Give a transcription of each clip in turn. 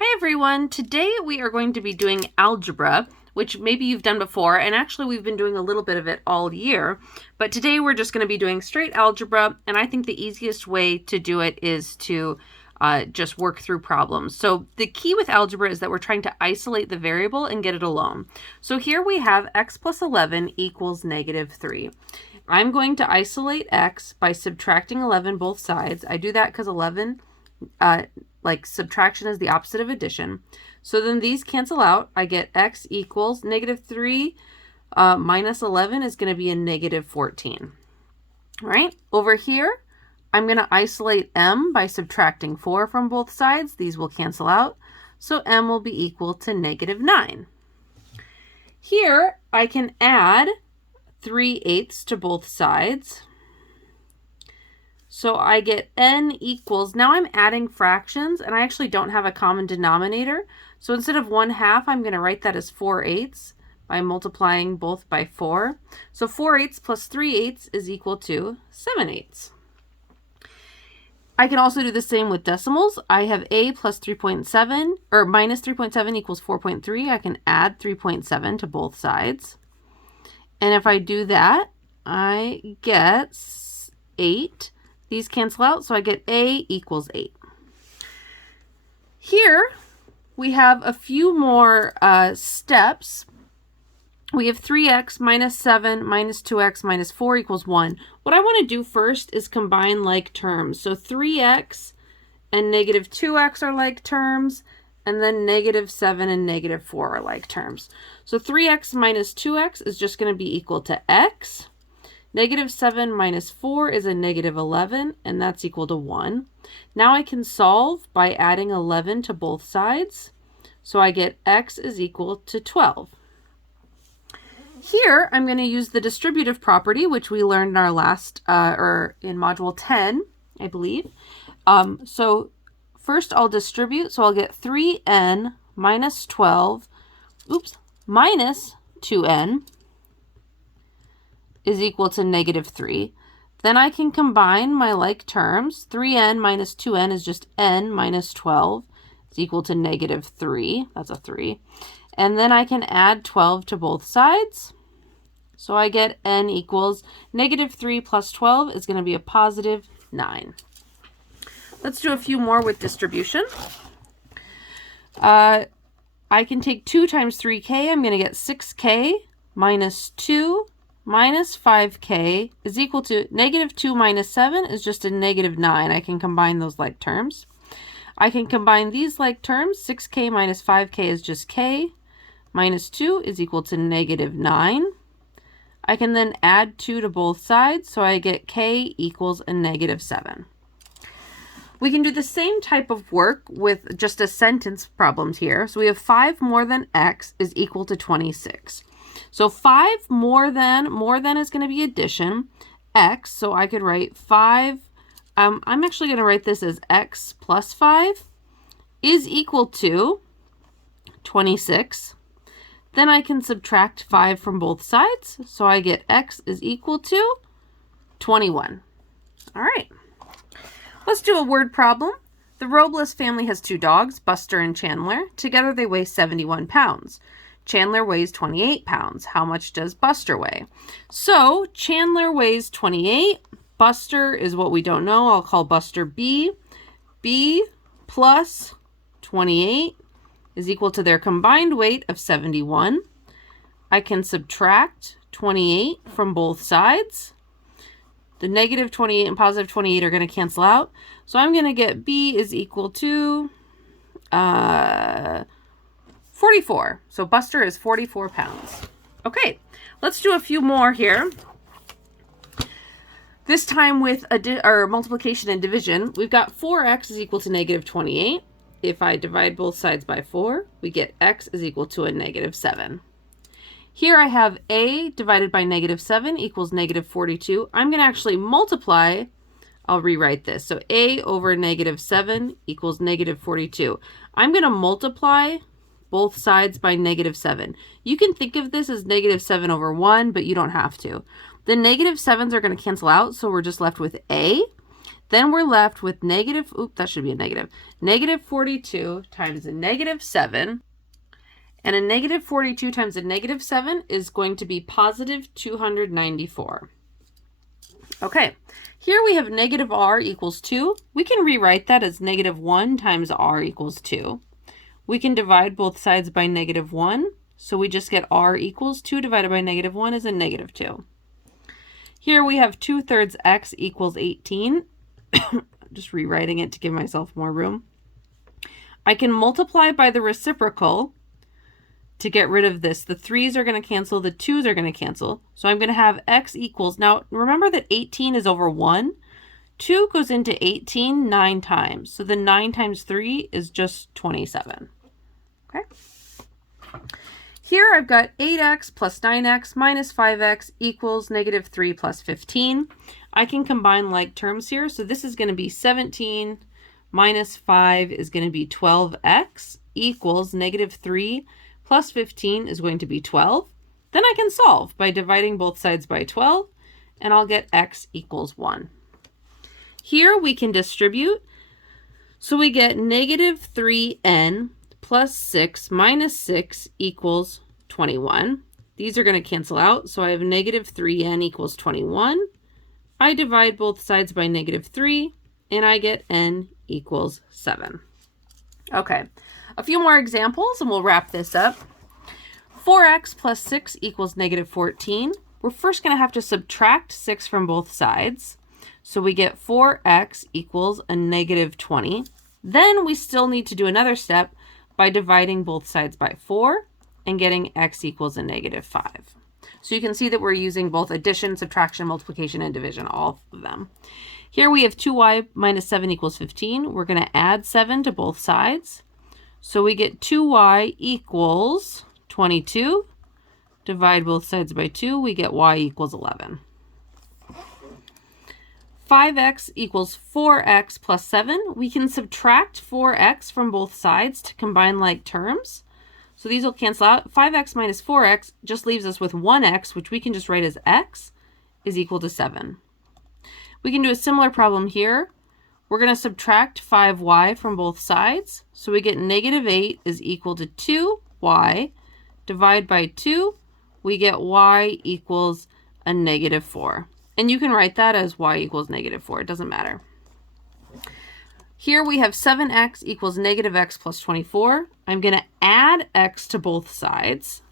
Hi everyone, today we are going to be doing algebra, which maybe you've done before, and actually we've been doing a little bit of it all year, but today we're just going to be doing straight algebra, and I think the easiest way to do it is to just work through problems. So the key with algebra is that we're trying to isolate the variable and get it alone. So here we have x plus 11 equals negative 3. I'm going to isolate x by subtracting 11 both sides. I do that because 11 like subtraction is the opposite of addition. So then these cancel out. I get x equals negative 3 minus 11 is going to be a negative 14. All right, over here, I'm going to isolate m by subtracting 4 from both sides. These will cancel out. So m will be equal to negative 9. Here, I can add 3/8 to both sides. So I get n equals, now I'm adding fractions and I actually don't have a common denominator. So instead of 1/2, I'm going to write that as 4/8 by multiplying both by 4. So 4/8 plus 3/8 is equal to 7/8. I can also do the same with decimals. I have a plus 3.7 or minus 3.7 equals 4.3. I can add 3.7 to both sides. And if I do that, I get 8. These cancel out, so I get a equals 8. Here, we have a few more steps. We have 3x minus 7 minus 2x minus 4 equals 1. What I want to do first is combine like terms. So 3x and negative 2x are like terms, and then negative 7 and negative 4 are like terms. So 3x minus 2x is just going to be equal to x. Negative 7 minus 4 is a negative 11, and that's equal to 1. Now I can solve by adding 11 to both sides. So I get x is equal to 12. Here, I'm going to use the distributive property, which we learned in our last, or in module 10, I believe. So first I'll distribute, so I'll get 3n minus 12, minus 2n. Is equal to negative 3. Then I can combine my like terms. 3n minus 2n is just n minus 12. It's equal to negative 3. That's a 3. And then I can add 12 to both sides. So I get n equals negative 3 plus 12 is going to be a positive 9. Let's do a few more with distribution. I can take 2 times 3k. I'm going to get 6k minus 2 minus 5k is equal to negative 2 minus 7 is just a negative 9. I can combine those like terms. I can combine these like terms. 6k minus 5k is just k. Minus 2 is equal to negative 9. I can then add 2 to both sides, so I get k equals a negative 7. We can do the same type of work with just a sentence problems here. So we have 5 more than x is equal to 26. So 5 more than is going to be addition, x, so I could write 5, I'm actually going to write this as x plus 5 is equal to 26. Then I can subtract 5 from both sides, so I get x is equal to 21. All right, let's do a word problem. The Robles family has 2 dogs, Buster and Chandler. Together they weigh 71 pounds. Chandler weighs 28 pounds. How much does Buster weigh? So Chandler weighs 28. Buster is what we don't know. I'll call Buster B. B plus 28 is equal to their combined weight of 71. I can subtract 28 from both sides. The negative 28 and positive 28 are going to cancel out. So I'm going to get B is equal to 44. So Buster is 44 pounds. Okay, let's do a few more here. This time with multiplication and division. We've got 4x is equal to negative 28. If I divide both sides by 4, we get x is equal to a negative 7. Here I have a divided by negative 7 equals negative 42. I'm going to actually multiply. I'll rewrite this. So a over negative 7 equals negative 42. I'm going to multiply both sides by negative 7. You can think of this as negative 7 over 1, but you don't have to. The negative 7s are going to cancel out, so we're just left with a. Then we're left with negative, oops, that should be a negative, negative 42 times a negative 7. And a negative 42 times a negative 7 is going to be positive 294. Okay, here we have negative r equals 2. We can rewrite that as negative 1 times r equals 2. We can divide both sides by negative 1. So we just get r equals 2 divided by negative 1 is a negative 2. Here we have 2/3 x equals 18. Just rewriting it to give myself more room. I can multiply by the reciprocal to get rid of this. The 3's are going to cancel, the 2's are going to cancel. So I'm going to have x equals, now remember that 18 is over 1. 2 goes into 18 9 times. So the 9 times 3 is just 27. Okay. Here I've got 8x plus 9x minus 5x equals negative 3 plus 15. I can combine like terms here. So this is going to be 17 minus 5 is going to be 12x equals negative 3 plus 15 is going to be 12. Then I can solve by dividing both sides by 12, and I'll get x equals 1. Here we can distribute. So we get negative 3n plus 6 minus 6 equals 21. These are going to cancel out, so I have negative 3n equals 21. I divide both sides by negative 3, and I get n equals 7. Okay, a few more examples, and we'll wrap this up. 4x plus 6 equals negative 14. We're first going to have to subtract 6 from both sides. So we get 4x equals a negative 20. Then we still need to do another step by dividing both sides by 4 and getting x equals a negative 5. So you can see that we're using both addition, subtraction, multiplication, and division, all of them. Here we have 2y minus 7 equals 15. We're going to add 7 to both sides. So we get 2y equals 22. Divide both sides by 2. We get y equals 11. 5x equals 4x plus 7. We can subtract 4x from both sides to combine like terms. So these will cancel out. 5x minus 4x just leaves us with 1x, which we can just write as x is equal to 7. We can do a similar problem here. We're going to subtract 5y from both sides. So we get negative 8 is equal to 2y. Divide by 2, we get y equals a negative 4. And you can write that as y equals negative 4. It doesn't matter. Here we have 7x equals negative x plus 24. I'm going to add x to both sides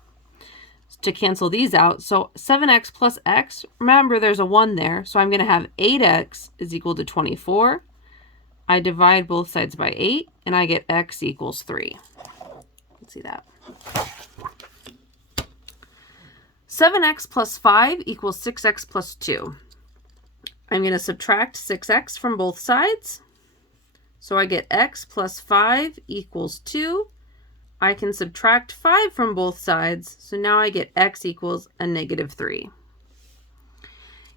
to cancel these out. So 7x plus x, remember there's a 1 there. So I'm going to have 8x is equal to 24. I divide both sides by 8, and I get x equals 3. Let's see that. 7x plus 5 equals 6x plus 2. I'm going to subtract 6x from both sides. So I get x plus 5 equals 2. I can subtract 5 from both sides. So now I get x equals a negative 3.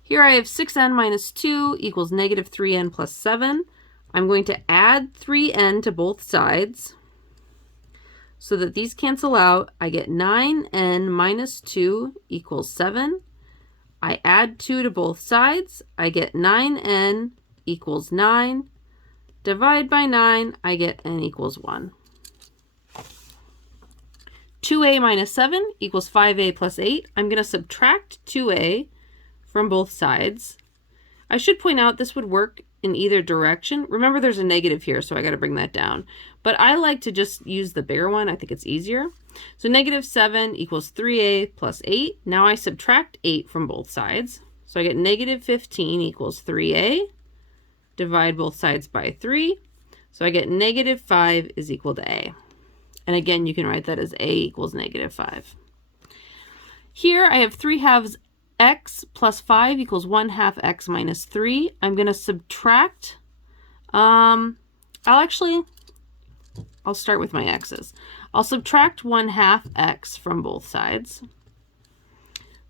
Here I have 6n minus 2 equals negative 3n plus 7. I'm going to add 3n to both sides. So that these cancel out, I get 9n minus 2 equals 7. I add 2 to both sides. I get 9n equals 9. Divide by 9, I get n equals 1. 2a minus 7 equals 5a plus 8. I'm going to subtract 2a from both sides. I should point out this would work in either direction. Remember there's a negative here, so I got to bring that down. But I like to just use the bigger one. I think it's easier. So negative 7 equals 3a plus 8. Now I subtract 8 from both sides. So I get negative 15 equals 3a. Divide both sides by 3. So I get negative 5 is equal to a. And again, you can write that as a equals negative 5. Here I have 3/2 x plus 5 equals 1/2 x minus 3. I'm going to subtract, I'll start with my x's. I'll subtract 1/2 x from both sides.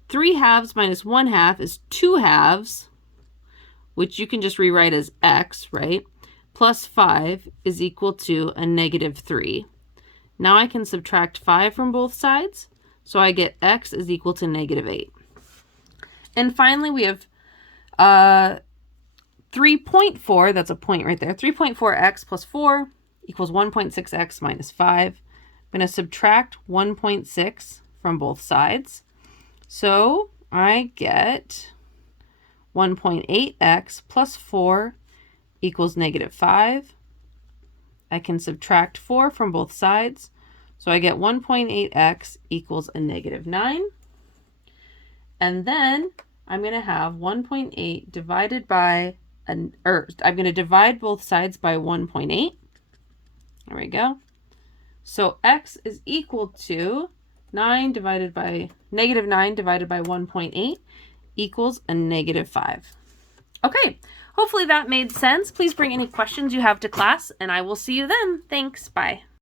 3/2 minus 1/2 is 2/2, which you can just rewrite as x, right? Plus 5 is equal to a negative 3. Now I can subtract 5 from both sides, so I get x is equal to negative 8. And finally, we have 3.4, that's a point right there, 3.4x plus 4 equals 1.6x minus 5. I'm going to subtract 1.6 from both sides. So I get 1.8x plus 4 equals negative 5. I can subtract 4 from both sides. So I get 1.8x equals a negative 9. And then I'm going to have 1.8 divided by, I'm going to divide both sides by 1.8. There we go. So x is equal to negative 9 divided by 1.8 equals a negative 5. Okay, hopefully that made sense. Please bring any questions you have to class, and I will see you then. Thanks, bye.